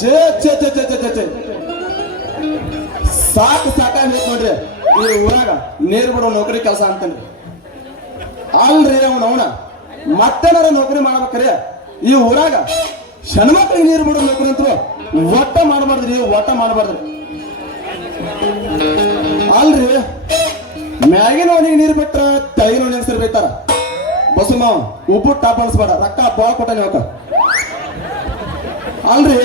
ಛೇ ಛೇ ಛೇ ಛೇ ಛೇ ಛೇ ಛೇ. ಸಾಕು ಸಾಕಾಗಿ ಹೋಯ್ತು ನೋಡ್ರಿ ಈ ಊರಾಗ ನೀರ್ ಬಿಡೋ ನೌಕರಿ ಕೆಲಸ ಅಂತನ್ರಿ. ಅಲ್ರಿ ಅವನ ಮತ್ತೇನಾರ ನೌಕರಿ ಮಾಡ್ಬೇಕ್ರಿ ಈ ಊರಾಗ ಹೆಣ್ಮಕ್ಳಿಗೆ ನೀರು ಬಿಡೋ ನೌಕರಿ ಅಂತೂ ಒಟ್ಟ ಮಾಡಬಾರ್ದ್ರಿ, ಒಟ್ಟ ಮಾಡಬಾರ್ದ್ರಿ. ಅಲ್ರಿ ಮ್ಯಾಗಿನ ಅವನಿಗೆ ನೀರು ಬಿಟ್ರ ತೆಗಿನ ಅವನಿಗೆ ಹೆಸರು ಬೈತಾರ. ಬಸು ಮಾವ್ ಉಪ್ಪು ಟಾಪ್ ಅನ್ಸ್ಬೇಡ, ರೊಕ್ಕ ಬಾಳ್ ಕೊಟ್ಟ ನೀವು. ಅಲ್ರಿ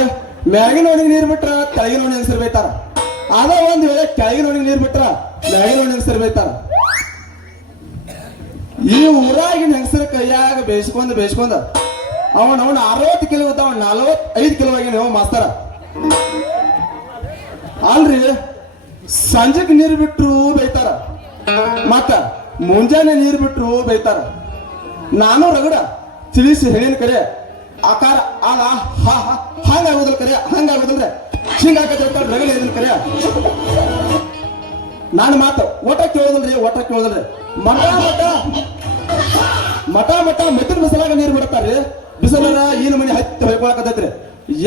ಮ್ಯಾಗಿನ ಅವನಿಗೆ ನೀರು ಬಿಟ್ರ ತೆಗಿನ ಅವನಿಗೆ ಹೆಸರು ಬೈತಾರ. ಅದ ಒಂದ್ ವೇಳೆ ಕೆಳಗಿನ ಅವನಿಗೆ ನೀರು ಬಿಟ್ರ ಮ್ಯಾಗಿನ ಅವನಿಗೆ ಹೆಸರು ಬೈತಾರ. ಈ ಊರಾಗಿನ ಹೆಂಗಸರ ಕೈಯಾಗ ಬೇಯಿಸ್ಕೊಂಡ ಅವನ 60 ಕಿಲೋ ಇದ್ದ, 45 ಕಿಲೋ ಆಗಿ ನೀವು ಮಾಸ್ತರ. ಅಲ್ರಿ ಸಂಜೆಗೆ ನೀರು ಬಿಟ್ರು ಬೈತಾರ, ಮತ್ತ ಮುಂಜಾನೆ ನೀರು ಬಿಟ್ರು ಬೈತಾರ. ನಾನು ರಗಡ ತಿಳಿಸಿ ಹೇಳಿನ ಕರೆ ಆಕಾರ ಆಗ ಹಂಗಾಗೋದಿಲ್ಲ ಕರೆ, ಹಂಗಾಗೋದಿಲ್ರೆ ಹಿಂಗಾಕತ್ತ ರಗಡ ಹೇಳಿನ ಕರೆ. ನಾನು ಮಾತು ಒಟ್ಟ ಕೇಳೋದಿಲ್ರಿ, ಒಟ್ಟ ಕೇಳೋದಿಲ್ರಿ. ಮಠ ಮೆತ್ತಿನ ಬಿಸಲಾಗ ನೀರು ಬಿಡ್ತಾರ್ರಿ. ಬಿಸಿಲರ ಏನು ಮನೆ ಹತ್ತಿ ಹೊಯ್ಕೊಳಕತ್ತೈತ್ರಿ.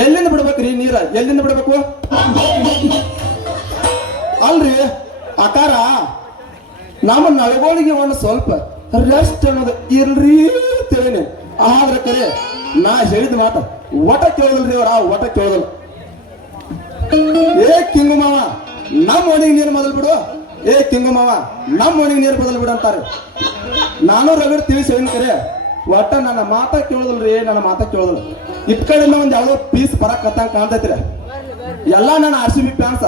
ಎಲ್ಲಿಂದ ಬಿಡ್ಬೇಕ್ರಿ ನೀರ, ಎಲ್ಲಿಂದ ಬಿಡ್ಬೇಕು? ಅಲ್ರಿ ಆಕಾರ ನಮ್ಮ ನಳಗೋಳಿಗೆ ಒಂದು ಸ್ವಲ್ಪ ರೆಸ್ಟ್ ಅನ್ನೋದು ಇಲ್ರಿ ತಿಳಿನಿ. ಆದ್ರೆ ಕರೆ ನಾ ಹೇಳಿದ ಮಾತ ಒಟ ಕೇಳೋದಿಲ್ರಿ ಅವ್ರ, ಒಟ ಕೇಳೋದಿಲ್ಲ. ಏ ಕಿಂಗು ಮಾವ ನಮ್ಮ ಮನೆಗೆ ನೀರು ಮೊದಲು ಬಿಡು, ಏ ಕಿಂಗು ಮಾವ ನಮ್ಮ ಮನೆಗೆ ನೀರು ಬದಲು ಬಿಡು ಅಂತಾರೆ. ನಾನು ರಗಡ್ ತಿಳಿಸಿ ಹೇಳಿನ ಕರೆ ಒಟ್ಟ ನನ್ನ ಮಾತ ಕೇಳೋದಿಲ್ರಿ, ನನ್ನ ಮಾತ ಕೇಳೋದಿಲ್ಲ. ಇಟ್ ಕಡೆಯಿಂದ ಒಂದ್ ಯಾವ್ದೋ ಪೀಸ್ ಬರಕತ್ತಂಗ ಕಾಣ್ತೈತ್ರಿ. ಎಲ್ಲಾ ನನ್ನ RCB ಫ್ಯಾನ್ಸ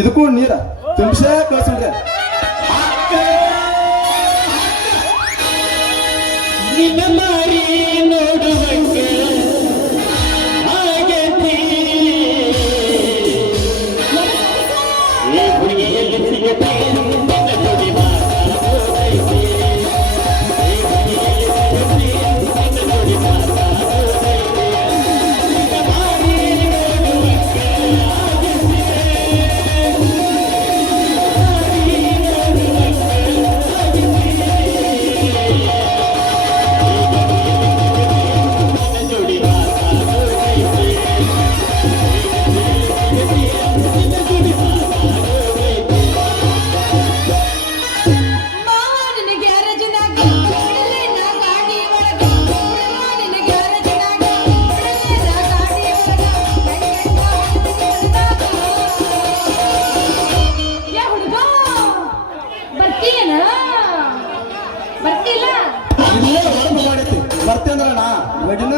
ಇದಕ್ಕೂ ನೀರ ತುಂಬಿಸೇ ಕಳ್ಸಿಲ್ರಿ. ನೋಡುವಂತೆ ಬರ್ತೇಂದ್ರಣ್ಣ ರೆಡಿನ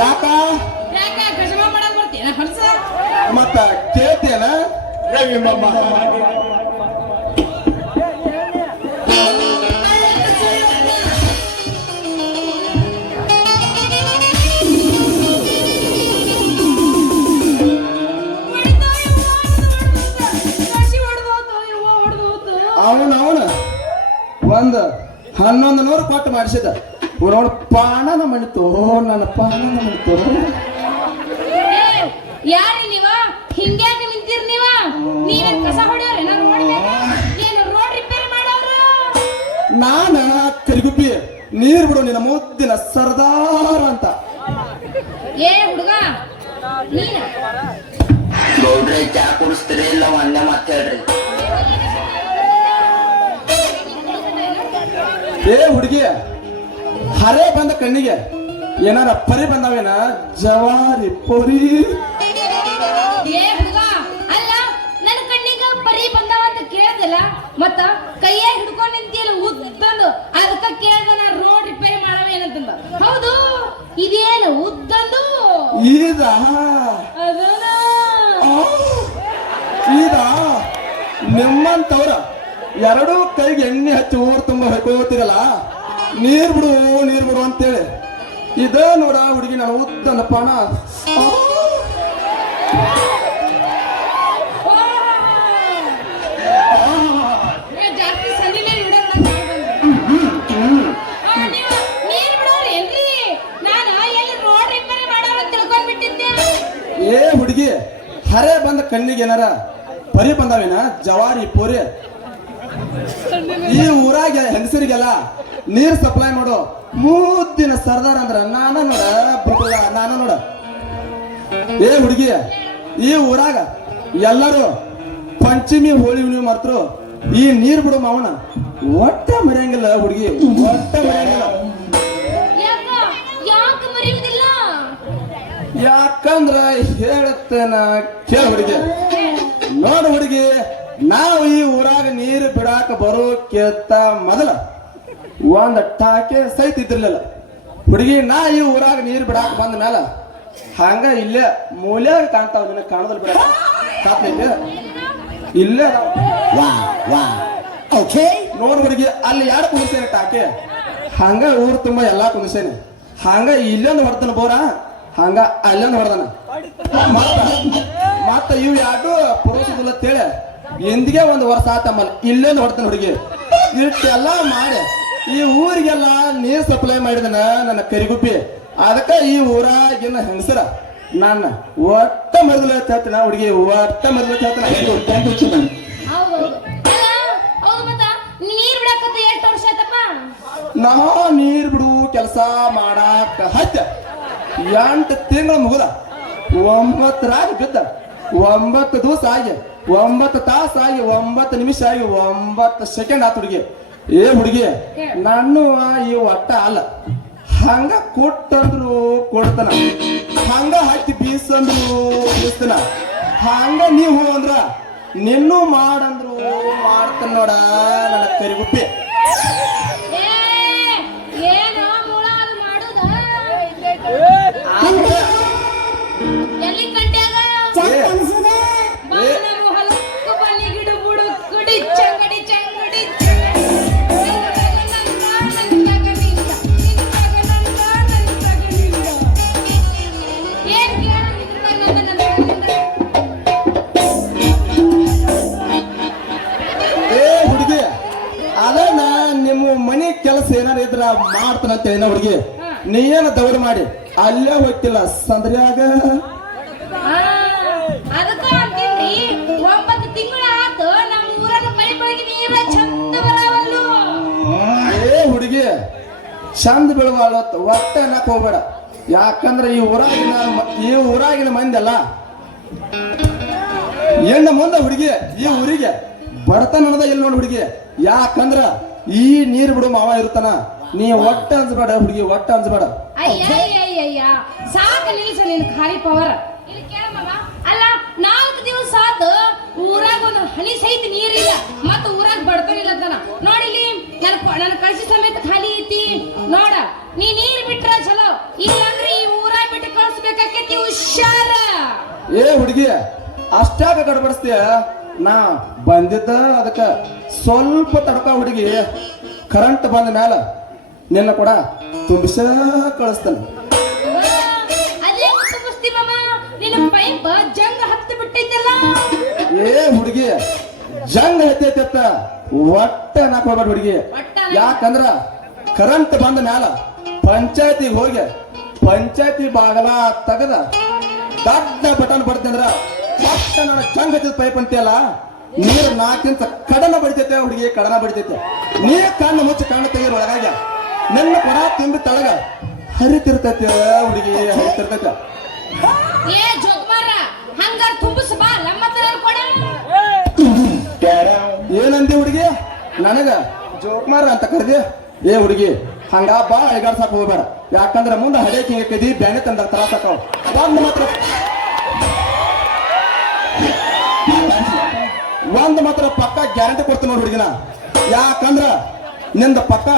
ಯಾಕ ಯಾಕೆ ಕಸಮ ಮಾಡಕ್ ಬರ್ತೀಯ ಹೊಲಸ ಮತ್ತ ಕೇಳ್ತೇನ ರವಿ ಮಾಮ ಅವನು ಒಂದ್ 1100 ಕೊಟ್ಟು ಮಾಡಿಸಿದ ನೋಡ್ ಪಾಣನ ಮಣಿತು ನನ್ನ ಪಾಣನ ಮಣಿತು ಯಾರಿ ನೀವ ಹಿಂಗ್ಯಾಕ ನಿಂತೀರ್ ನೀವ ನೀವೇನ್ ಕಸ ಹೊಡಿಯೋರಿ ನಾನು ಏನು ರೋಡ್ ರಿಪೇರಿ ಮಾಡೋರು ನಾನ ಕರಿಗುಪ್ಪಿ ನೀರ್ ಬಿಡು ನಿನ್ನ ಮುದ್ದಿನ ಸರ್ದಾರ ಅಂತ ಏ ಹುಡುಗ ನೀನ ಗೌಡ್ರೆ ಚಾ ಕುಡಿಸ್ತೀರಿ ಇಲ್ಲ ಒಂದೇ ಮಾತು ಹೇಳ್ರಿ ಏ ಹುಡುಗಿ ಹರೇ ಬಂದ ಕಣ್ಣಿಗೆ ಏನಾರ ಪರಿ ಬಂದಾವೇನ ಜವಾರಿ ಪೊರಿ ಏ ಹುಡುಗ ಅಲ್ಲ ನನ್ನ ಕಣ್ಣಿಗ ಪರಿ ಬಂದಾವ ಅಂತ ಕೇಳ್ದಲ್ಲ ಮತ್ತ ಕೈಯಾಗ ಹಿಡ್ಕೊಂಡ್ ನಿಂತಿಯಲ್ಲ ಉದ್ದಂದು ಅದಕ್ಕ ಕೇಳ್ದ ನಾ ರೋಡ್ ರಿಪೇರಿ ಮಾಡವೇನಂತಂದ ಹೌದು ಇದೇನು ಉದ್ದಂದು ಈದ ಅದನ ಈದ ನಿಮ್ಮಂತವ್ರ ಎರಡೂ ಕೈಗೆ ಎಣ್ಣೆ ಹಚ್ಚಿ ಊರ್ ತುಂಬ ಹೊಯ್ಕೋತಿರಲ್ಲ ನೀರ್ ಬಿಡು ಅಂತೇಳಿ ಇದ ನೋಡ ಹುಡುಗಿ ನಾನು ಉದ್ದನ ಪಾಣ ಜಾಸ್ತಿ ಸಲಿನೇ ನೀರ್ ಬಿಡೋರೇನ್ರಿ ನಾನು ಎಲ್ಲಿ ರೋಡ್ ರಿಪೇರಿ ಮಾಡೋರು ತಿಳ್ಕೊಂಡ್ಬಿಟ್ಟಿದ್ದೆ ಏ ಹುಡುಗಿ ಹರೇ ಬಂದ ಕಣ್ಣಿಗೆ ಏನಾರ ಪರಿ ಬಂದಾವೇನ ಜವಾರಿ ಪೋರಿ ಈ ಊರಾಗ ಹೆಂಗಸರಿಗೆಲ್ಲ ನೀರ್ ಸಪ್ಲೈ ಮಾಡು ಮುದ್ದಿನ ಸರ್ದಾರ ಅಂದ್ರ ನಾನ ನೋಡ ಏ ಹುಡುಗಿ ಈ ಊರಾಗ ಎಲ್ಲರೂ ಪಂಚಮಿ ಹೋಳಿ ಹುಣ್ಣಿಮೆ ಮಾಡ್ತರು ಈ ನೀರ್ ಬಿಡು ಮಾವನ ಒಟ್ಟ ಮರೆಯಂಗಿಲ್ಲ ಹುಡುಗಿ ಒಟ್ಟ ಮರೆಯಂಗಿಲ್ಲ ಯಾಕೆ ಮರೆಯುವುದಿಲ್ಲ ಯಾಕಂದ್ರ ಹೇಳತ್ತೇನ ಕೇಳ ಹುಡುಗಿ ನೋಡು ಹುಡುಗಿ ನಾವು ಈ ಊರಾಗ ನೀರು ಬಿಡಾಕ ಬರೋಕ್ಕಿಂತ ಮೊದಲ ಒಂದ್ ಟಾಕೆ ಸಹಿತ ಇದ್ದಿರ್ಲಿಲ್ಲ ಹುಡುಗಿ ನಾ ಈ ಊರಾಗ ನೀರು ಬಿಡಾಕ ಬಂದ ಮೇಲೆ ಹಂಗ ಇಲ್ಲೇ ಮೂಲ್ಯಾಗ ಕಾಣ್ತಾವ ನಿನ್ನ ಕಾಣದಲ್ಲಿ ಬಿಡಾಕ ಕಾತ್ಲೈತೆ ಇಲ್ಲೇ ನೋಡು ಹುಡುಗಿ ಅಲ್ಲಿ ಯಾರು ಕುಂದಿಸೇನೆ ಟಾಕೆ ಹಂಗ ಊರ್ ತುಂಬಾ ಎಲ್ಲಾ ಕುಂದಿಸೇನೆ ಹಂಗ ಇಲ್ಲೊಂದು ಹೊಡ್ತಾನ ಬೋರ ಹಂಗ ಅಲ್ಲೊಂದು ಹೊಡ್ದಾನ ಮತ್ತ ಇವ್ ಯಾರು ಪುರುಷದಿಲ್ಲ ತೇಳೆ ಎಂದಿಗೆ ಒಂದು ವರ್ಷ ಆತಮ್ಮಲ್ಲಿ ಇಲ್ಲೊಂದು ಹೊಡ್ತಾನೆ ಹುಡುಗಿ ಇಷ್ಟೆಲ್ಲ ಮಾಡಿ ಈ ಊರಿಗೆಲ್ಲ ನೀರ್ ಸಪ್ಲೈ ಮಾಡಿದನ ನನ್ನ ಕರಿಗುಪ್ಪಿ ಅದಕ್ಕ ಈ ಊರಾಗಿನ ಹೆಂಗಸರ ನನ್ನ ಒಟ್ಟ ಮರದಲ್ಲ ಹೇಳ್ತಾನ ಹುಡುಗಿ ಒಟ್ಟ ಮರದಲ್ಲ ಹೇಳ್ತಾನ ನಾ ನೀರ್ ಬಿಡು ಕೆಲಸ ಮಾಡಾಕ ಹಚ್ಚ 8 ತಿಂಗಳ ಮುಗಿದ 9 ರಾತ್ರಿ ಬಿದ್ದ 9 ದಿವಸ ಆಗಿ 9 ತಾಸು ಆಗಿ 9 ನಿಮಿಷ ಆಗಿ 9 ಸೆಕೆಂಡ್ ಆತ ಹುಡುಗಿ ಏ ಹುಡುಗಿ ನಾನು ಈ ಒಟ್ಟ ಅಲ್ಲ ಹಂಗ ಕೊಟ್ಟಂದ್ರು ಕೊಡ್ತಾನ ಹಂಗ ಹಾಕಿ ಬೀಸಂದ್ರು ಬೀಸ್ತಾನ ಹಂಗ ನೀವು ಅಂದ್ರ ನಿನ್ನೂ ಮಾಡಂದ್ರು ಮಾಡ್ತಾನ ನೋಡ ನನ್ನ ಕರಿಗುಪ್ಪಿ ಎಲ್ಲಿ ಕಂಡ್ಯಾಗ ಹೊಲಕ್ಕೂ ಬನ್ನಿ ಗಿಡ ಬುಡು ಕುಡಿ ಚಂಗಡಿ ಚಂಗಡಿ ಏ ಹುಡುಗಿ ಅದ ನಿಮ್ಮ ಮನೆ ಕೆಲಸ ಏನಾರ ಇದ್ರ ಮಾಡ್ತಾನಂತ ಹೇಳಿನ ಹುಡುಗಿ ನೀವೇನ ದೌಡ್ ಮಾಡಿ ಅಲ್ಲೇ ಹೋಗ್ತಿಲ್ಲ ಸಂದ್ರ್ಯಾಗ ಅದಕ್ಕ ಅಂತೀನಿ 9 ತಿಂಗಳ ಆತು ನಮ್ಮ ಊರಾಗ ಮಳೆ ಬೆಳಗ್ಗೆ ನೀರ ಚಂದ ಬರವಲ್ಲು ಏ ಹುಡುಗಿ ಚಂದ ಬೀಳುವ ಒಟ್ಟ ಅನ್ನಕ್ ಹೋಗ್ಬೇಡ ಯಾಕಂದ್ರೆ ಈ ಊರಾಗಿನ ಮಂದಿ ಅಲ್ಲ ಹೆಣ್ಣ ಮುಂದ ಹುಡುಗಿ ಈ ಊರಿಗೆ ಬಡತನ ಅನ್ನೋದ ಇಲ್ಲಿ ನೋಡಿ ಹುಡುಗಿ ಯಾಕಂದ್ರ ಈ ನೀರ್ ಬಿಡು ಮಾವ ಇರ್ತಾನ ನೀ ಒಟ್ಟ ಅನ್ಸ್ಬೇಡ ಹುಡುಗಿ ಒಟ್ಟ ಅನ್ಸ್ಬೇಡ ಅಯ್ಯ ಸಾಕ ನಿಲ್ಸ ನಿನ್ ಖಾಲಿ ಪವರ್ ಇಲ್ಲಿ ಕೇಳ ಮಾಮ ಅಲ್ಲ 4 ದಿವಸ ಆತು ಊರಾಗ ಒಂದು ಹನಿ ಸಹಿತ ನೀರಿಲ್ಲ ಮತ್ತ ಊರಾಗ ಬಡತನಿಲ್ಲ ತನ ನೋಡಿಲಿ ನನ್ನ ಕಳ್ಸಿ ಸಮೇತ ಖಾಲಿ ಐತಿ ನೋಡ ನೀ ನೀರ್ ಬಿಟ್ರ ಚಲೋ ಇಲ್ಲಾಂದ್ರೆ ಈ ಊರಾಗ ಬಿಟ್ಟು ಐತಿ ಹುಷಾರ. ಏ ಹುಡುಗಿ ಅಷ್ಟಾಗ ಗಡ್ಬಡಿಸ್ತೀಯ ನಾ ಬಂದಿದ್ದ ಅದಕ್ಕ ಸ್ವಲ್ಪ ತಡ್ಕ ಹುಡುಗಿ. ಕರೆಂಟ್ ಬಂದ ಮ್ಯಾಲ ನಿನ್ನ ಕೂಡ ತುಂಬಿಸ ಕಳಿಸ್ತಾನೆ. ಅದೇ ತುಂಬಿಸ್ತಿ ಮಾಮ, ನಿನ್ನ ಪೈಪ್ ಜಂಗ್ ಹತ್ತಿ ಬಿಟ್ಟೈತಲ್ಲ. ಏ ಹುಡುಗಿ ಜಂಗ್ ಹತ್ತೈತ ಒಟ್ಟ ನಾಕ್ ಹೋಗ್ಬೇಡ ಹುಡುಗಿ. ಯಾಕಂದ್ರ ಕರೆಂಟ್ ಬಂದ ಮ್ಯಾಲ ಪಂಚಾಯತಿಗೆ ಹೋಗಿ ಪಂಚಾಯತಿ ಬಾಗಲ ತೆಗದ ದೊಡ್ಡ ಬಟನ್ ಬಡ್ತಂದ್ರ ಒಟ್ಟ ನನ್ನ ಜಂಗ್ ಹತ್ತಿದ ಪೈಪ್ ಅಂತೀಯಲ್ಲ, ನೀರು ನಾಕಿಂತ ಕಡನ ಬಡಿತೈತೆ ಹುಡುಗಿ, ಕಡನ ಬಡಿತೈತೆ. ನೀ ಕಣ್ಣು ಮುಚ್ಚಿ ಕಣ್ಣು ತೆಗೀರ ಒಳಗಾಗ ನನ್ನ ಕೊಡ ತುಂಬಿ ತಳಗ ಹರಿತಿರ್ತೈತೆ ಹುಡುಗಿ, ಹರಿತಿರ್ತೈತೆ. ಏ ಜೋಗ್ಮಾರ, ಹಂಗಾರ ತುಂಬಿಸ ಬಾ ಲಮ್ಮತ್ತ ಕೊಡ. ಏನಂದಿ ಹುಡುಗಿ ನನಗ ಜೋಕ್ಮಾರ ಅಂತ ಕರೆದಿ? ಏ ಹುಡುಗಿ ಹಂಗ ಬಾ ಐಗಾಡ್ಸಕ್ ಹೋಗ್ಬೇಡ. ಯಾಕಂದ್ರ ಮುಂದೆ ಹಡೇಕ್ ಹಿಂಗ ಕದಿ ಬ್ಯಾನೆ ತಂದ ತ್ರಾಸಾಕವ್. ಒಂದ್ ಮಾತ್ರ ಪಕ್ಕ ಗ್ಯಾರಂಟಿ ಕೊಡ್ತೀನಿ ನೋಡಿ ಹುಡುಗಿನ. ಯಾಕಂದ್ರ ನಿಂದ ಪಕ್ಕ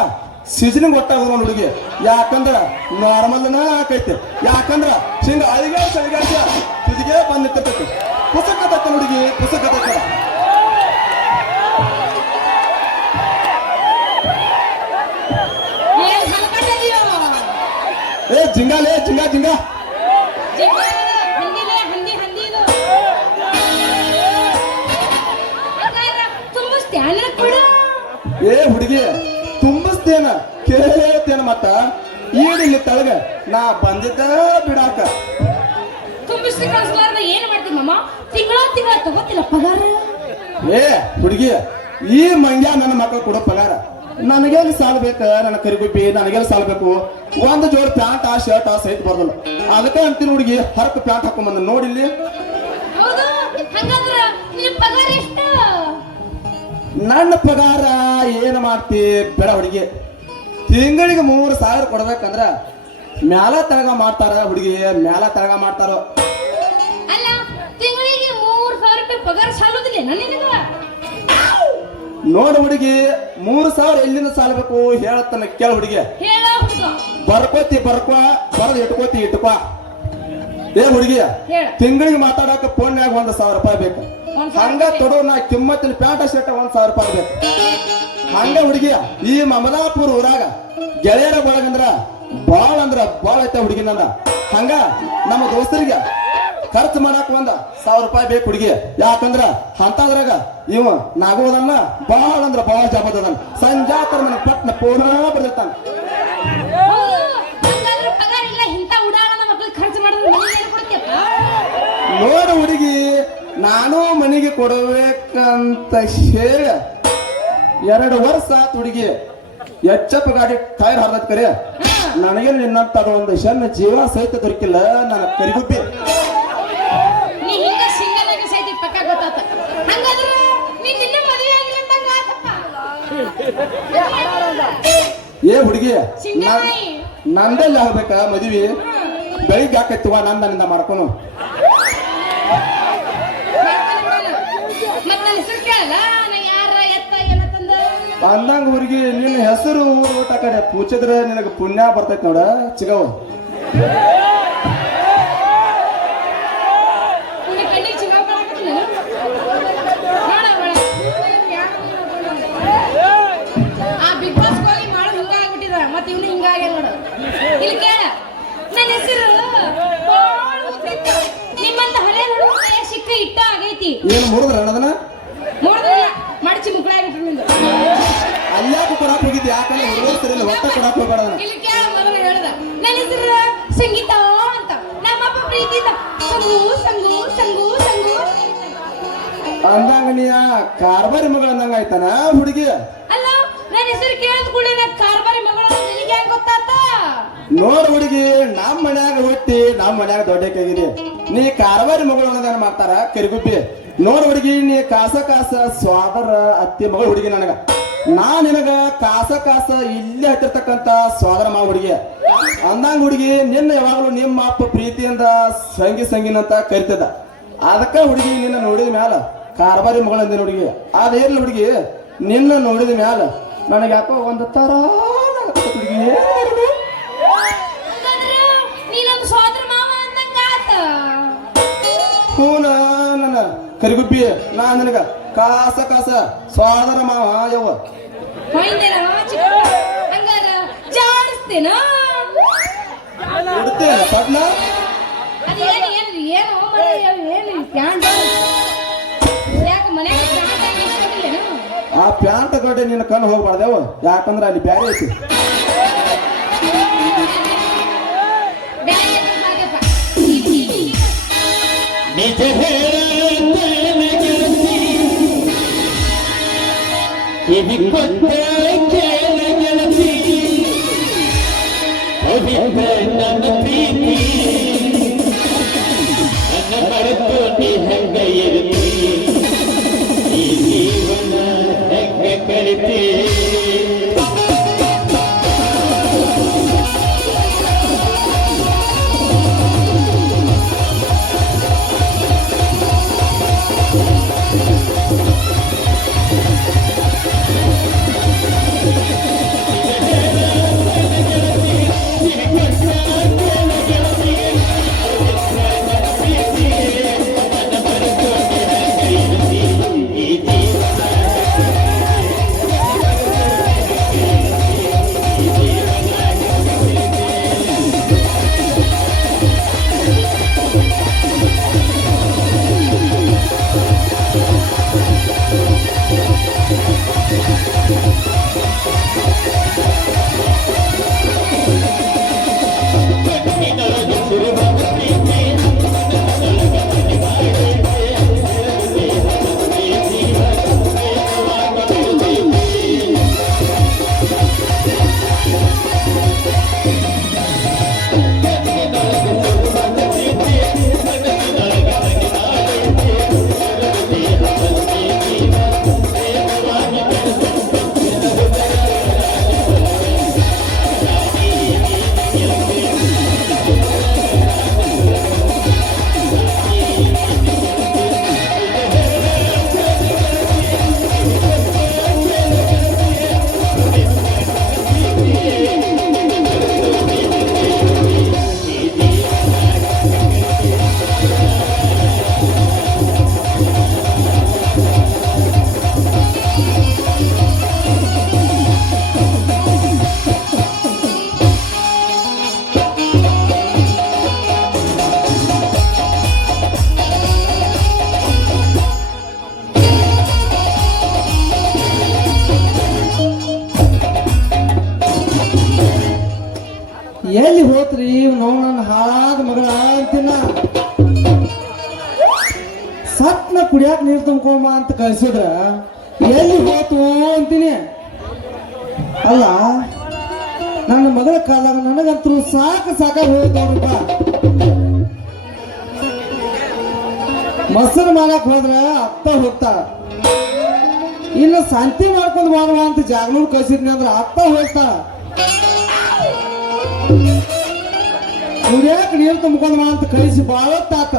ಸೀಸನಿಂಗ್ ಒಟ್ಟಾಗ ನೋಡಿ ಹುಡುಗಿ. ಯಾಕಂದ್ರ ನಾರ್ಮಲ್ನ ಹಾಕೈತಿ. ಯಾಕಂದ್ರ ಹಿಂಗ ಅಳಿಗಾಡ್ಸ ತುದಿಗೆ ಬಂದ್ ನಿಂತಿರ್ತೈತಿ. ಪುಸ್ತಕ ಹುಡುಗಿ ಪುಸ್ತಕ ಏ ಜಿಂಗಾಲೇ ಜಿಂಗಾ ಜಿಂಗಾ ಏ ಹುಡುಗಿ ತುಂಬಿಸ್ತೇನ ಕೇಳ್ತೇನ ಮತ್ತ ಈಡಿಲ್ಲಿ ತಳಗ ನಾ ಬಂದಿದ್ದ ಬಿಡಾಕ. ತುಂಬಿಸಿ ಕಳಿಸ್ಲಾರ್ದ ಏನ್ ಮಾಡ್ತೀನಿ ಮಾಮ? ತಿಂಗಳ ತಗೋತಿಲ್ಲ ಪಗಾರ. ಏ ಹುಡುಗಿ ಈ ಮಂಗ್ಯ ನನ್ನ ಮಕ್ಕಳು ಕೊಡೋ ಪಗಾರ ನನಗೇನು ಸಾಲ ಬೇಕ? ನನ್ನ ಕರಿಗುಬ್ಬಿ ನನಗೇನು ಸಾಲ ಬೇಕು? ಒಂದು ಜೋಡಿ ಪ್ಯಾಂಟ್ ಶರ್ಟ್ ಸಹಿತ ಬರ್ದಲ್ಲ. ಅದಕ್ಕೆ ಅಂತೀನಿ ಹುಡುಗಿ ಹರಕ ಪ್ಯಾಂಟ್ ಹಾಕೊಂಡ್ ನೋಡಿಲ್ಲಿ. ಹೌದು, ಹಂಗಂದ್ರ ನಿನ್ ಪಗಾರ ಎಷ್ಟು? ನನ್ನ ಪಗಾರ ಏನ್ ಮಾಡ್ತಿ ಬೇಡ ಹುಡುಗಿ. ತಿಂಗಳಿಗೆ 3,000 ಕೊಡ್ಬೇಕಂದ್ರ ಮ್ಯಾಲ ತಳಗ ಮಾಡ್ತಾರ ಹುಡುಗಿ, ಮ್ಯಾಲ ತಳಗ ಮಾಡ್ತಾರ. ಅಲ್ಲ ತಿಂಗಳಿಗೆ 3,000 ರೂಪಾಯಿ ಪಗಾರ ಸಾಲೋದಿಲ್ಲ ನನಗ? ನೋಡು ಹುಡುಗಿ 3,000 ಎಲ್ಲಿಂದ ಸಾಲಬೇಕು ಹೇಳತ್ತನ ಕೇಳ ಹುಡುಗಿ. ಹೇಳ ಹುಡುಗ, ಬರ್ಕೋತಿ ಬರ್ಕೋ, ಬರದ್ ಇಟ್ಕೋತಿ ಇಟ್ಕೋ. ಏ ಹುಡುಗಿ ತಿಂಗಳಿಗೆ ಮಾತಾಡಕ ಫೋನ್ಯಾಗ 1,000 ರೂಪಾಯಿ ಬೇಕು. ಹಂಗ ತೊಡೋ ನಾ ಕಿಮ್ಮತ್ತಿನ ಪ್ಯಾಂಟ ಶರ್ಟ್ 1,000 ರೂಪಾಯಿ ಬೇಕು. ಹಂಗ ಹುಡುಗಿ ಈ ಮಮದಾಪುರ ಊರಾಗ ಗೆಳೆಯರ ಬಳಗಂದ್ರ ಬಾಳ ಐತೆ ಹುಡುಗಿನಂದ. ಹಂಗ ನಮ್ಮ ದೋಸ್ತರಿಗೆ ಖರ್ಚು ಮಾಡಕ್ 1,000 ರೂಪಾಯಿ ಬೇಕು ಹುಡುಗಿ. ಯಾಕಂದ್ರ ಅಂತದ್ರಾಗ ಇವ ನಾಗೋದನ್ನ ಬಾಳ ಜಬದನ್ ಸಂಜಾತರ ಮನೆ ಪಟ್ನ ಪೂರ್ಣ ಬರ್ದಿರ್ತಾನ. ನೋಡು ಹುಡುಗಿ ನಾನು ಮನೆಗೆ ಕೊಡಬೇಕಂತ ಹೇಳಿ 2 ವರ್ಷ ಆತ್ ಹುಡುಗಿ. ಎಚ್ಚಪ್ಪ ಗಾಡಿ ಟೈರ್ ಹರ್ದತ್ ಕರೆ ನನಗೇನು ನಿನ್ನಂತ ಒಂದು ಸಣ್ಣ ಜೀವ ಸಹಿತ ದೊರಕಿಲ್ಲ ನನ್ನ ಕರಿಗುಬ್ಬಿ. ಏ ಹುಡುಗಿ ನಂದೆಲ್ಲ ಆಗ್ಬೇಕಾ ಮದುವೆ? ಬೆಳಿಗ್ಗೆ ಹಾಕೈತಿವ ನಂದನಿಂದ ಮಾಡ್ಕೊನು. ಅಂದಂಗ ಹುಡುಗಿ ನಿನ್ನ ಹೆಸರು ಊಟ ಕಡೆ ಪೂಚಿದ್ರೆ ನಿನಗ ಪುಣ್ಯ ಬರ್ತೈತಿ ನೋಡ ಚಿಗವ. ಏನು ಮುರಿದ್ರ ಅನ್ನೋದನ್ನ ಮಡಚಿ ಮುಕ್ಕಳಾಗಿಟ್ರು ನಿಂದು ಅಲ್ಲಾಕ ಕೊಡಾಕ್ ಹೋಗಿದ್ದೆ. ಯಾಕಂದ್ರೆ ಹುಡುಗರು ಸರಿ ಇಲ್ಲ, ಒಟ್ಟ ಕೊಡಾಕ್ ಹೋಗ್ಬೇಡ. ಇಲ್ಲಿ ಕೇಳ ಮೊದಲು ಹೇಳ್ದ ನನ್ನ ಹೆಸರು ಸಂಗೀತ ಅಂತ. ನಮ್ಮಪ್ಪ ಪ್ರೀತಿಯಿಂದ ಸಂಗು ಸಂಗು ಸಂಗು ಸಂಗು ಅಂದಂಗ ನೀ ಕಾರ್ಬಾರಿ ಮಗಳ ಅಂದಂಗ ಆಯ್ತಾನ ಹುಡುಗಿ. ಅಲ್ಲ ನನ್ನ ಹೆಸರು ಕೇಳಿದ ಕೂಡ ಕಾರ್ಬಾರಿ ಮಗಳ ನಿನಗೆ ಹೆಂಗ್ ಗೊತ್ತಾತ? ನೋಡ್ ಹುಡುಗಿ ನಮ್ಮ ಮನ್ಯಾಗ ಹುಟ್ಟಿ ನಮ್ಮ ಮನ್ಯಾಗ ದೊಡ್ಡಕ್ಕಾಗಿದೆ. ನೀ ಕಾರ್ಬಾರಿ ಮಗಳು ಅನ್ನೋದನ್ನ ಮಾಡ್ತಾರ ಕರಿಗುಬ್ಬಿ. ನೋಡ್ ಹುಡುಗಿ ನೀ ಕಾಸ ಸ್ವಾದರ ಅತ್ತಿ ಮಗಳು ಹುಡುಗಿ. ನನಗ ನಾ ನಿನಗ ಕಾಸ ಇಲ್ಲೇ ಹತ್ತಿರ್ತಕ್ಕಂತ ಸ್ವಾದರ ಮಾ ಹುಡುಗಿ ಅಂದಂಗ ಹುಡುಗಿ. ನಿನ್ನ ಯಾವಾಗಲೂ ನಿಮ್ಮ ಅಪ್ಪ ಪ್ರೀತಿಯಿಂದ ಸಂಗಿನಂತ ಕರಿತದ. ಅದಕ್ಕ ಹುಡುಗಿ ನಿನ್ನ ನೋಡಿದ ಮ್ಯಾಲ ಕಾರ್ಬಾರಿ ಮಗಳಂದ ಹುಡುಗಿ. ಅದೇರ್ಲಿ ಹುಡುಗಿ ನಿನ್ನ ನೋಡಿದ ಮ್ಯಾಲ ನನಗೆ ಯಾಕೋ ಒಂದು ತರ ಹುಡುಗಿ. ನೀನೊಂದು ಸೋದರ ಮಾವ ಅಂದಂಗ ಕರಿಗುಬ್ಬಿ ನಾ ನಿನಗ ಕಾಸ ಕಾಸ ಸ್ವಾದರ ಮಾವ ಯವ್ವ ಹೊಯ್ದೇನ ಹಂಗಾರ ಜಾಡಿಸ್ತೇನ ಇಡ್ತೇನೆ ಪಡ್ಲ ಅದೇನು ಏನು ಏನು ಏನು ಪ್ಯಾಂಟ್ ಯಾಕೆ ಮನ್ಯಾಗ ಪ್ಯಾಂಟ್ ಇಸ್ಕೊಂಡಿಲ್ಲೇನು ಆ ಪ್ಯಾಂಟ್ ಗಡ್ಡೆ ನಿನ್ನ ಕಣ್ಣು ಹೋಗ್ಬಾರ್ದೇವು ಯಾಕಂದ್ರೆ ಅಲ್ಲಿ ಬ್ಯಾರೆ ಐತಿ ಬ್ಯಾರೆ ಅಂತ ಸಾಕಪ್ಪ ನಿಜ ಹೇಳುತ್ತೇನೆ ಗೆಳತಿ, ಕಿವಿ ಕೊಟ್ಟೆ ಕೇಳ ಗೆಳತಿ, ಪವಿತ್ರ ನನ್ನ ಪ್ರೀತಿ, ನನ್ನ ಮರೆತು ನೀ ಹೆಂಗ ಇರುತ್ತಿ, ಈ ಜೀವನ ಹೆಂಗ ಕಳಿತಿ. ಎಲ್ಲಿ ಹೋತ್ರಿ ನಾವು ನನ್ನ ಹಾಳಾದ ಮಗಳ ಅಂತಿನ ಸಟ್ನ ಕುಡಿಯಾಕ ನೀರು ತುಂಬ್ಕೊಂಬ ಅಂತ ಕಳ್ಸಿದ್ರ ಎಲ್ಲಿ ಹೋತು ಅಂತೀನಿ. ಅಲ್ಲ ನನ್ನ ಮಗಳ ಕಾಲಾಗ ನನಗಂತೂ ಸಾಕಾಗಿ ಹೋಯ್ತು ನೋಡ್ರಪ್ಪ. ಮೊಸರು ಮಾಡಕ್ ಹೋದ್ರ ಅತ್ತ ಹೋಗ್ತಾಳ, ಇನ್ನು ಸಂತಿ ಮಾಡ್ಕೊಂಡು ಮಾಡುವ ಅಂತ ಜಾಗನೂರ್ ಕಳ್ಸಿದ್ನಿ ಅಂದ್ರ ಅತ್ತ ಹೋಗ್ತಾಳ. ಕುಡಿಯಾಕ ನೀರು ತುಂಬ್ಕೊಂಡ್ ಅಂತ ಕಳಿಸಿ ಬಾಳ ತಾತ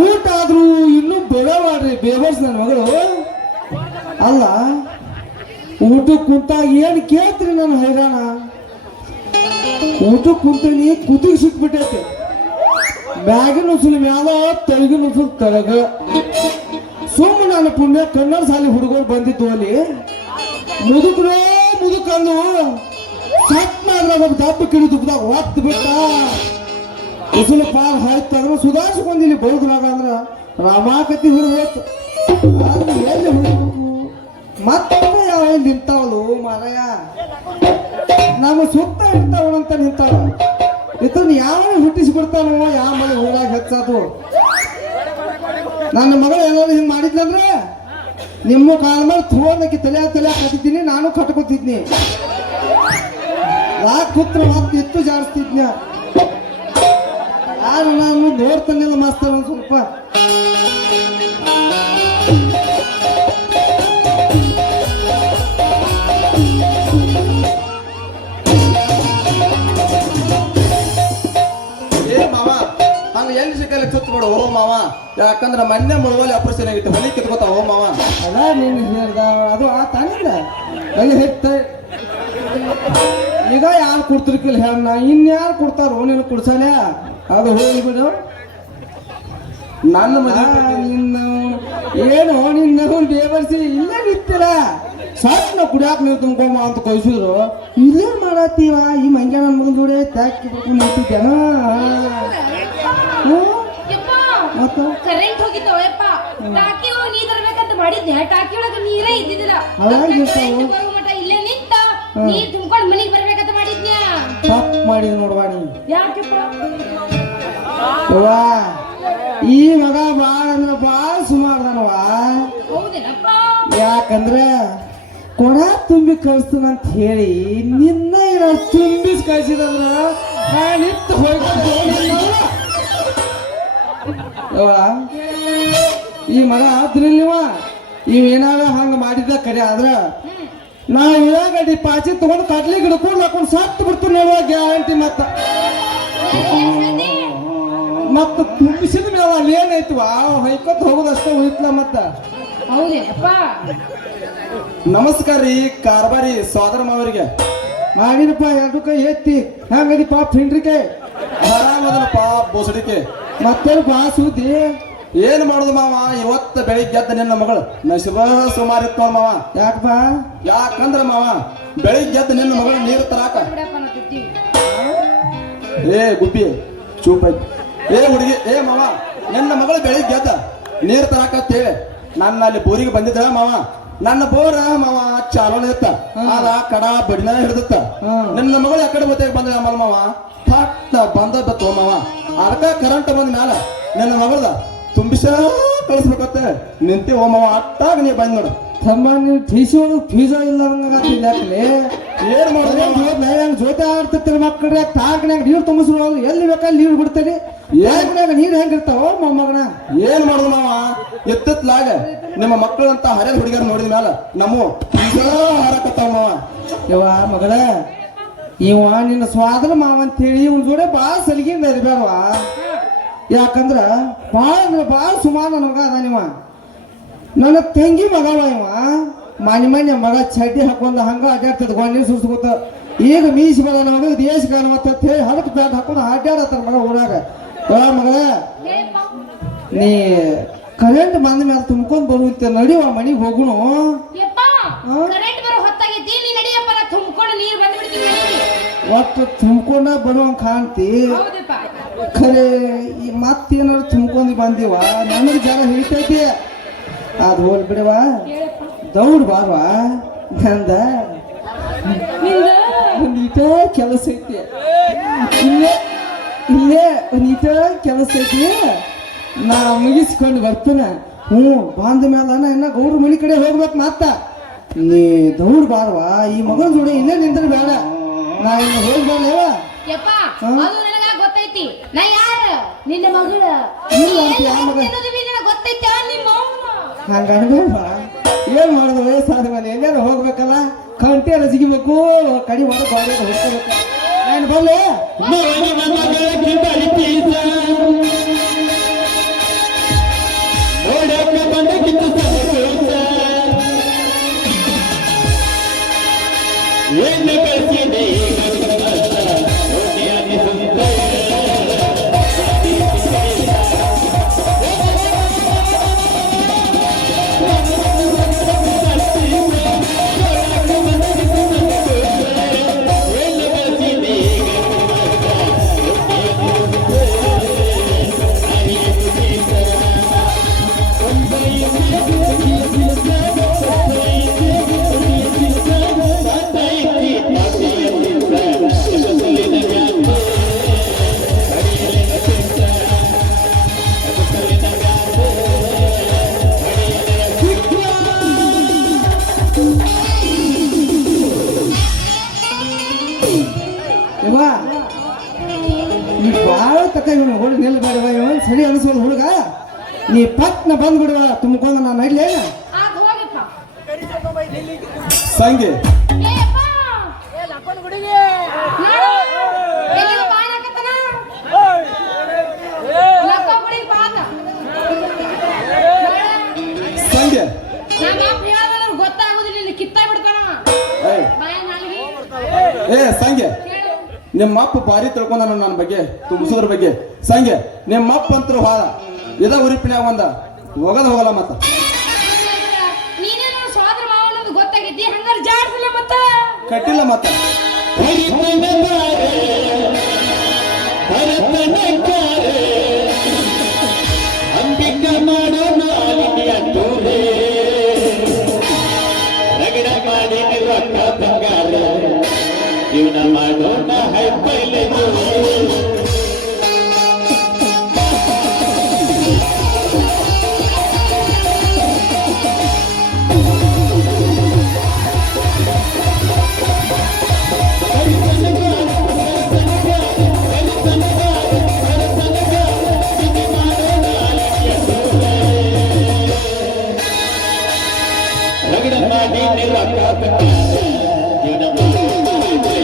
ಊಟ ಆದ್ರೂ ಇನ್ನೂ ಬೇಡವಾಡ್ರಿ ಬೇಬರ್ಸ್ ನನ್ನ ಮಗಳು. ಅಲ್ಲ ಊಟಕ್ಕೆ ಕುಂತಾಗ ಏನ್ ಕೇಳ್ತ್ರಿ ನನ್ನ ಹೈರಾಣ. ಊಟಕ್ಕೆ ಕುಂತೀನಿ ಕುತ್ತಿಗೆ ಸಿಕ್ಬಿಟ್ಟೈತಿ, ಬ್ಯಾಗಿನ ಉಸುಲು ಮ್ಯಾಲ ತಳಗಿನ ಉಸುಲು ತಳಗ. ಸುಮ್ಮ ನನ್ನ ಪುಣ್ಯ ಕನ್ನಡ ಸಾಲಿ ಹುಡುಗರು ಬಂದಿದ್ದು ಅಲ್ಲಿ ಮುದುಕಂದು ಸಟ್ ಮಾಡಿದಾಗ ದಪ್ಪ ಕಿಡಿ ದುಪ್ಪದಾಗ ಒತ್ತು ಬಿಟ್ಟ ಉಸುಲು ಪಾಲ್ ಹಾಯ್ತಾದ್ರು ಸುಧಾರಿಸ್ಕೊಂಡಿಲ್ಲಿ ಬೌದ್ರಾಗ ಅಂದ್ರ ರಾಮಾಕತಿ ಹುಡುಗೋತು. ಅದು ಎಲ್ಲಿ ಹುಡುಗಬೇಕು ಮತ್ತೊಮ್ಮೆ ಯಾವ ಎಲ್ಲಿ ನಿಂತಾವಲು ಮಾರಾಯ, ನಮ್ಮ ಸುತ್ತ ಇರ್ತಾವಳಂತ ನಿಂತಾವ. ಇದನ್ನ ಯಾವ ಹುಟ್ಟಿಸ್ಬಿಡ್ತಾನೋ ಯಾವ ಮನೆ ಊರಾಗ ಹೆಚ್ಚಾದು. ನನ್ನ ಮಗಳು ಏನಾದ್ರು ಹಿಂಗೆ ಮಾಡಿದ್ಲಂದ್ರೆ ನಿಮ್ಮ ಕಾಲ ಮೇಲೆ ಥೋರ್ನಕ್ಕೆ ತಲೆ ಕಟ್ಟಿದ್ದೀನಿ, ನಾನು ಕಟ್ಕೊತಿದ್ನಿ. ಯಾಕೆ ಕೂತ್ರ ಮತ್ತೆ ಎತ್ತು ಜಾಡಿಸ್ತಿದ್ನ. ಯಾರು ನಾನು ನೋಡ್ತಾನಿಲ್ಲ ಮಾಸ್ತರ್ ಒಂದು ಸ್ವಲ್ಪ. ಏ ಮಾವ ಹಂಗ ಎಲ್ಲಿ ಸಿಕ್ಕಲ್ಲಿ ಚುಚ್ಚು ಬಿಡು ಓ ಮಾವ, ಯಾಕಂದ್ರ ಮೊನ್ನೆ ಮುಳುವಲ್ಲಿ ಆಪರೇಷನ್ ಆಗಿತ್ತು, ಹೊಲಿ ಕಿತ್ಕೋತಾವ ಓ ಮಾವ. ಅದ ನೀನು ಹೇಳ್ದ ಅದು ಆ ತಾನಿಂದ ಅಲ್ಲಿ ಹೆಚ್ಚ. ಈಗ ಯಾರು ಕೊಡ್ತಿರ್ಕಿಲ್ಲ ಹೇಳ, ಇನ್ಯಾರು ಕೊಡ್ತಾರೋ ನೀನು ಕುಡ್ಸಲ್ಲ. ಅದು ಹೋಗಿ ಬಿಡು. ನನ್ನ ಮದುವೆ ನಿನ್ನ ಏನು ನಿನ್ನ ಬೇಬರ್ಸಿ ಇಲ್ಲೇ ನಿಂತಿಲ್ಲ ಸಾಕು ನಾವು ಕುಡಿಯಾಕ ನೀವು ತುಂಬ್ಕೊಂಬ ಅಂತ ಕಳ್ಸಿದ್ರು ಇಲ್ಲೇ ಮಾಡತ್ತೀವ ಈ ಮಂಗ್ಯ ನನ್ನ ಮಗನ ಜೋಡಿ ತಾಕಿ ನಿಂತಿದ್ದೇನ ಯಪ್ಪ ಮತ್ತ ಕರೆಂಟ್ ಹೋಗಿತ್ತು ಯಪ್ಪ ಟಾಕಿ ಒಳಗೆ ನೀರ್ ತರ್ಬೇಕಂತ ಮಾಡಿದ್ದೆ ಟಾಕಿ ಒಳಗೆ ನೀರೇ ಇದ್ದಿದ್ದಿಲ್ಲ ಹಾಗಾಗಿ ಕರೆಂಟ್ ಬರೋ ಮಟ ಇಲ್ಲೇ ನಿಂತ ನೀರ್ ತುಂಬ್ಕೊಂಡು ಮನೆಗೆ ಬರ್ಬೇಕಂತ ಮಾಡಿದ್ನ್ಯಾ ತಪ್ಪು ಮಾಡಿದ್ ನೋಡ್ವಾ ನೀ ಯಾಕಪ್ಪ ವಾ ಈ ಮಗ ಬಾಳ ಅಂದ್ರ ಬಾಳ ಸುಮಾರ್ದನವಾ ಹೌದೇನಪ್ಪ ಯಾಕಂದ್ರ ಕೊಡ ತುಂಬಿ ಕಳಿಸ್ತಾನಂತ ಹೇಳಿ ನಿನ್ನ ಏನಾದ್ರು ತುಂಬಿಸಿ ಕಳ್ಸಿದಂದ್ರ ನಾ ನಿಂತು ಹೋಗ್ಕೊಂಡು ಈ ಮಗ ಆದ್ರಿಲ್ವ ಇವೇನಾರ ಹಂಗ ಮಾಡಿದ್ದ ಕರೆ ಆದ್ರ ನಾ ಇವಾಗಡಿ ಪಾಚಿ ತಗೊಂಡು ಕಡ್ಲಿ ಗಿಡಕೊಂಡು ಹಾಕೊಂಡು ಸತ್ತು ಬಿಡ್ತು ನೋಡುವ ಗ್ಯಾರಂಟಿ ಮತ್ತ ತುಂಬಿಸಿದ ಮೇಲೆ ಅಲ್ಲಿ ಏನೈತವ ಹೊಯ್ಕೊತ್ ಹೋಗೋದಷ್ಟೇ ಉಳಿತ್ಲ ಮತ್ತ ಹೌದೇನಪ್ಪ ನಮಸ್ಕಾರ ರೀ ಕಾರ್ಬಾರಿ ಸೋದರ ಮಾವರಿಗೆ. ಮಾಡಿರಪ್ಪ ಎರಡು ಕೈ ಎತ್ತಿ ಹಂಗದಿ ಪಾಪ ಹಿಂಡ್ರಿಕೆ ಆರಾಮದನಪ್ಪ ಬೋಸಡಿಕೆ. ಮತ್ತೇನು ಬಾ ಸುದ್ದಿ ಏನ್ ಮಾಡುದು ಮಾವ, ಇವತ್ತ ಬೆಳಿಗ್ಗೆ ಎದ್ದ ನಿನ್ನ ಮಗಳು ನಶಿಬ ಸುಮಾರು ಇತ್ತು ನೋಡ್ ಮಾವ. ಯಾಕಪ್ಪ ಯಾಕಂದ್ರ ಮಾವ ಬೆಳಿಗ್ಗೆ ಎದ್ದ ನಿನ್ನ ಮಗಳು ನೀರು ತರಾಕ ಬಿಡಪ್ಪ ನಾ ತಿಂತೀವಿ ಏ ಗುಬ್ಬಿ ಚೂಪ್ ಐತಿ. ಏ ಹುಡುಗಿ ಏ ಮಾವ ನಿನ್ನ ಮಗಳು ಬೆಳಿಗ್ಗೆ ಎದ್ದ ನೀರು ತರಾಕತ್ತೇಳಿ ನನ್ನ ಅಲ್ಲಿ ಬೋರಿಗೆ ಬಂದಿದ್ದ ಮಾವ. ನನ್ನ ಬೋರ ಮಾವ ಚಾಲೋನ ಇತ್ತ ಅದ ಕಡ ಬಡಿನ ಹಿಡ್ದತ್ತ. ನಿನ್ನ ಮಗಳು ಯಾಕಡೆ ಬತ್ತಾಗ ಬಂದ ಮಲ್ ಮಾವ ಫಟ್ ಬಂದ ಬತ್ತು ಮಾವ. ಅದಕ್ಕ ಕರೆಂಟ್ ಬಂದ ಮ್ಯಾಲ ನಿನ್ನ ಮಗಳದ ತುಂಬಿಸ ಕಳಿಸ್ಬೇಕತ್ತ ನಿಂತಿ ಓ ಮಾವ ಅಟ್ಟಾಗ ನೀ ಬಂದ್ ನೋಡು. ತಮ್ಮ ನೀವು ಟಿಸಿ ಒಳಗೆ ಫೀಸ ಇಲ್ಲ ಅನ್ನಂಗಾಗ್ತಿಲ್ಲ ಯಾಕಲೆ ಏನ್ ಮಾಡುದು ಹೆಂಗ್ ಜೊತೆ ಆಡ್ತಿರ್ತೀರಿ ಮಕ್ಕಳ್ರೆ ತಾಕನ್ಯಾಗ ನೀರು ತುಂಬಿಸ್ರು ಎಲ್ಲಿ ಬೇಕಲ್ಲಿ ನೀರು ಬಿಡ್ತೀರಿ ಯಾಕನ್ಯಾಗ ನೀರು ಹೆಂಗಿರ್ತಾವ ಮೊಮ್ಮಗನ ಏನ್ ಮಾಡುದು ಮಾವ. ಎತ್ತತ್ಲಾಗ ನಿಮ್ಮ ಮಕ್ಕಳಂತ ಹರಿಯದ ಹುಡುಗಿಯರ್ ನೋಡಿದ ಮ್ಯಾಲ ನಮ್ಮ ಹಾರಕತ್ತಾವ ಮಾವ. ಯವ್ವ ಮಗಳ ಇವ ನಿನ್ನ ಸ್ವಾದನ ಮಾವ ಅಂತೇಳಿ ಇವ್ನ ಜೋಡೆ ಭಾಳ ಸಲಿಗೆಯಿಂದ ಇರಬೇಡವಾ. ಯಾಕಂದ್ರ ಭಾಳ ಅಂದ್ರೆ ಭಾಳ ಸುಮಾರು ನನ್ನ ಮಗ ಅದ ನೀವ ನನ್ನ ತಂಗಿ ಮಗವ ಇವ ಮನೆ ಮಗ ಚಡ್ಡಿ ಹಾಕೊಂಡ ಹಂಗ ಅಡ್ಡಾಡ್ತದ ಗೊಂಡಿ ಸುಸ್ಕೋತ ಈಗ ಮೀಸಿ ಮಗ ನಮಗ ದೇಶ ಕಾಲ ಮತ್ತ ಹೇಳಿ ಹಡಕ್ ಬ್ಯಾಟ್ ಹಾಕೊಂಡು ಅಡ್ಡಾಡತ್ತಾರ ಮಗ ಊರಾಗ. ಮಗಳ ನೀ ಕರೆಂಟ್ ಬಂದ ಮೇಲೆ ತುಂಬ್ಕೊಂಡ್ ಬರುವಂತೆ ನಡಿವ ಮನಿಗೆ ಹೋಗುನು. ಯಪ್ಪ ಕರೆಂಟ್ ಬರೋ ಹೊತ್ತಾಗೈತಿ ನೀ ನಡಿಯಪ್ಪ ನಾ ತುಂಬಿಕೊಂಡು ನೀರು ಬಂದ್ಬಿಡ್ತೀನಿ ಒಟ್ಟು ತುಂಬ್ಕೊಂಡ ಬರುವಂಗ ಕಾಣ್ತಿ. ಹೌದಪ್ಪ ಖರೆ ಈ ಮತ್ತೇನಾದ್ರು ತುಂಬ್ಕೊಂಡ್ ಬಂದಿವ ನನಗೆ ಜನ ಹಿಡಿತೈತಿ ಅದು ಹೋಲ್ ಬಿಡವಾ ದೌಡ್ ಬಾರ್ವಾ ನಂದ ಒಂದೀಟ ಕೆಲಸ ಐತಿ ಇಲ್ಲೇ ಇಲ್ಲೇ ಒಂದೀಟ ಕೆಲಸ ಐತಿ ನಾ ಮುಗಿಸ್ಕೊಂಡು ಬರ್ತಾನ. ಬಂದ ಮೇಲೆ ಇನ್ನ ಗೌಡ್ರ ಮನಿ ಕಡೆ ಹೋಗ್ಬೇಕು ಮತ್ತ ನೀ ದೌಡ್ ಬಾರ್ವಾ ಈ ಮಗನ ಜೋಡಿ ಇಲ್ಲೇ ನಿಂದ್ರೆ ಬೇಡ ನಾ ಇನ್ನು ಹೋಗಿ ಬರ್ಲೇವ. ಯಪ್ಪ ಅದು ನನಗ ಗೊತ್ತೈತಿ ನಾ ಯಾರು ನಿನ್ನ ಮಗಳ ಇಲ್ಲ ಅಂತ ಯಾವ ಮಗ ಗೊತ್ತೈತಿ ನಿಮ್ಮ ಹಂಗ ಅನ್ಬೇಡ. ಏನ್ ಮಾಡುದು ವಯಸ್ಸಾದ ಮೇಲೆ ಎಲ್ಲಾರು ಹೋಗ್ಬೇಕಲ್ಲ ಕಂಟಿ ಎಲ್ಲ ಜಿಗಿಬೇಕು ಕಡಿ ಮಾಡಿ ಬಾಡಿ ಹೋಗ್ಕೋಬೇಕು. ನಾನು ಬಲ್ಲೆ ಏನು ಕಳಿಸಿದೆ ಇವ ನೀ ಬಾಳ ತಕ ಇವನು ಹುಡುಗ ನಿಲ್ಬೇಡವ ಇವನ್ ಸರಿ ಅನಿಸೋದು ಹುಡುಗ ನೀ ಪಟ್ನ ಬಂದ್ಬಿಡುವ ತುಂಬ್ಕೊಂಡು ನಾನು ನಡ್ಲೇ ಆಗ ಹೋಗಪ್ಪ ಸಂಗಿ ಏ ಅಪ್ಪ ನೋಡು, ಎಲ್ಲಿಗೆ ಬಾ ಅನ್ನಕತ್ತಾನ? ಲಕ್ಕ ಗುಡಿಗೆ ಬಾ ಅಂತ. ಸಂಗಿ ನಮ್ಮ ಅಪ್ಪ ಹೇಳಿದ್ರೆ ಗೊತ್ತಾಗುದಿಲ್ಲ ನಿನ್ನ ಕಿತ್ತಾಗ ಬಿಡ್ತಾನ ಏಯ್ ಬಾಯ ನಾಲಿಗೆ ಏ ಸಂಗಿ ಕೇಳು ನಿಮ್ಮ ಅಪ್ಪ ಭಾರಿ ತಿಳ್ಕೊಂಡ ನನ್ನ ಬಗ್ಗೆ ತುಂಬಿಸೋದ್ರ ಬಗ್ಗೆ. ಸಂಗೆ ನಿಮ್ಮ ಅಪ್ಪ ಅಂತರು ಹಾಳ ಇದ ಉರಿಪಿನ್ಯಾಗ ಒಂದ ಹೋಗದ ಹೋಗಲ್ಲ ಮತ್ತ ನೀನೇನೋ ಸೋದರ ಮಾವ ಅನ್ನೋದು ಗೊತ್ತಾಗೈತಿ ಹಂಗಾರ ಜಾಡ್ಸಲ್ಲ ಮತ್ತ ಕಟ್ಟಿಲ್ಲ ಮತ್ತ ಅಂಬಿಕ ಮಾಡೋ ನಾಲಿಗೆಯ ತೋರೆ ರಗಡ ಮಾಡಿ ರೊಕ್ಕ ಬಂಗಾರ ಜೀವನ ಮಾಡೋಣ ಹೈಪೈಲೆ ರಗಡ ಮಾಡಿ ರೊಕ್ಕ ಬಂಗಾರ ಜೀವನ ಮಾಡೋಣ ಹೈಪೈಲೆ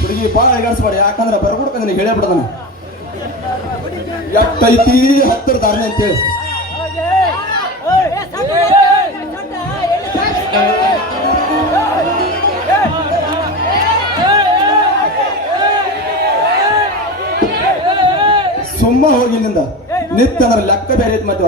ಹುಡುಗಿ ಬಾಳ ಅಳಿಗಾಡ್ಸ್ಬೇಡ ಯಾಕಂದ್ರ ಬರ್ಬಿಡ್ಕ ನಿನಗೆ ಹೇಳೇ ಬಿಡದನ ಎಟ್ಟೈತಿ ಹತ್ತರ ದಾರಿನ ಅಂತೇಳಿ ಸುಮ್ಮ ಹೋಗಿ ಇಲ್ಲಿಂದ ನಿತ್ಯ ಅಂದ್ರೆ ಲೆಕ್ಕ ಬೇರೆ ಐತಿ ಮತ್ತೆ